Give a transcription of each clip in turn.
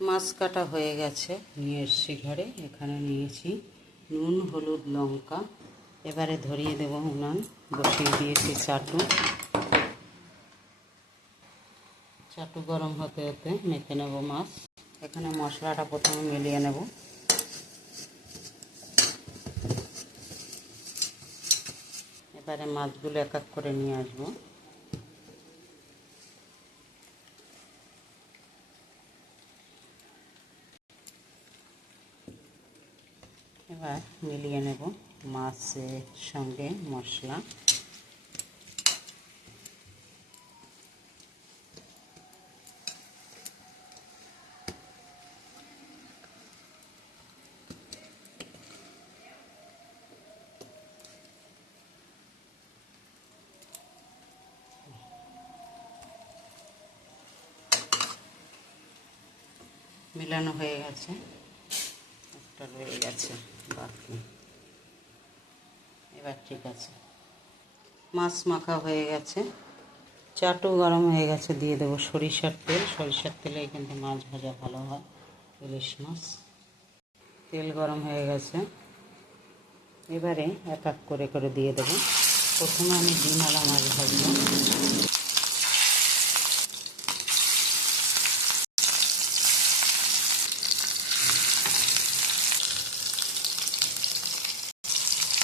মাছ কাটা হয়ে গেছে, নিয়ে এসছি ঘরে। এখানে নিয়েছি নুন, হলুদ, লঙ্কা। এবারে ধরিয়ে দেবো উনান, বসিয়ে দিয়েছি চাটু। চাটু গরম হতে হতে মেখে নেব মাছ। এখানে মশলাটা প্রথমে মিলিয়ে নেব। এবারে মাছগুলো এক এক করে নিয়ে আসবো। এবার মিলিয়ে নেব মাছের সঙ্গে মশলা। মিলানো হয়ে গেছে, একটা রয়ে গেছে বাকি। এবার ঠিক আছে, মাছ মাখা হয়ে গেছে, চাটু গরম হয়ে গেছে। দিয়ে দেবো সরিষার তেল। সরিষার তেলে কিন্তু মাছ ভাজা ভালো হয়, ইলিশ মাছ। তেল গরম হয়ে গেছে, এবারে এক এক করে করে দিয়ে দেবো। প্রথমে আমি ডিমওয়ালা মাছ ভাজবো।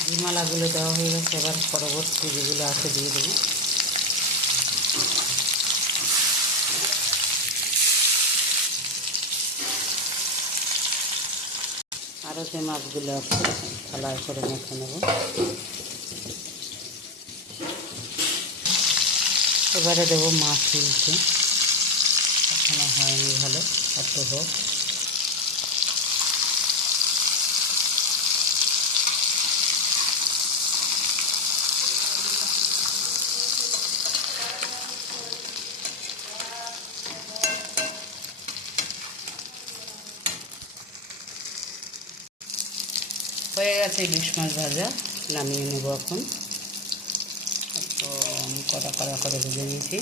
ডিমওয়ালাগুলো দেওয়া হয়ে গেছে, এবার পরবর্তী যেগুলো আছে দিয়ে দেবো। আরও যে মাছগুলো আছে থালায় করে মেখে নেব। এবারে দেবো মাছ উল্টে, এখনো হয়নি ভালো, এত হোক। হয়ে গেছে ইলিশ মাছ ভাজা, নামিয়ে নেব এখন। কড়া কড়া করে ভেজে নিয়েছি।